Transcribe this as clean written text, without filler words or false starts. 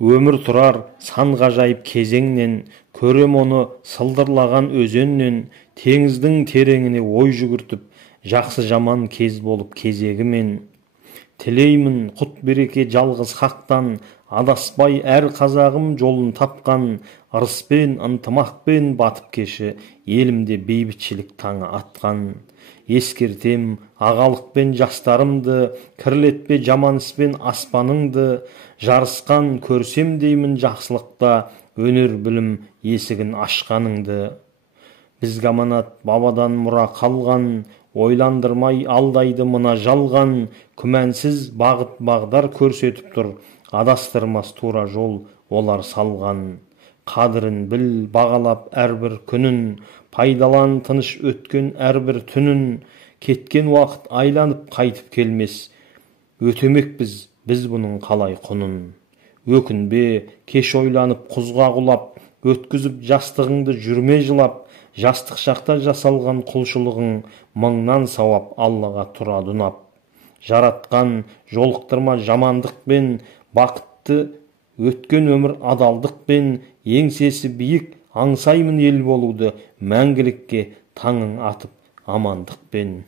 Өмір тұрар сан ғажайып кезеңнен, көрем оны сылдырлаған өзеннен, теңіздің тереңіне ой жүгіртіп, жақсы жаман кез болып кезегімен. Тілеймін құт береке жалғыз хақтан, адаспай әр қазағым жолын тапқан, ырыспен ынтымақпен батып кеші, елімде бейбітшілік таңы атқан. Ескертем ағалықпен жастарымды, кірлетпе жаман іспен аспаныңды, жарысқан көрсем деймін жақсылықта, өнер білім есігін ашқаныңды. Бізге аманат бабадан мұра қалған, ойландырмай алдайды мына жалған, күмәнсіз бағыт бағдар көрсетіп тұр, адастырмас тура жол олар салған. Қадірін біл бағалап әрбір күнін, пайдалан тыныш өткен әрбір түнін, кеткен уақыт айланып қайтып келмес, өтемекпіз біз бұның қалай құнын. Өкінбе кеш ойланып құзға құлап, өткізіп жастығыңды жүрме жылап, жастық шақта жасалған құлшылығың мыңнан сауап Аллаға тұрады ұнап. Жаратқан жолықтырма жамандықпен, бақытты өткен өмір адалдықпен, еңсесі биік аңсаймын ел болуды, мәңгілікке таңың атып амандықпен.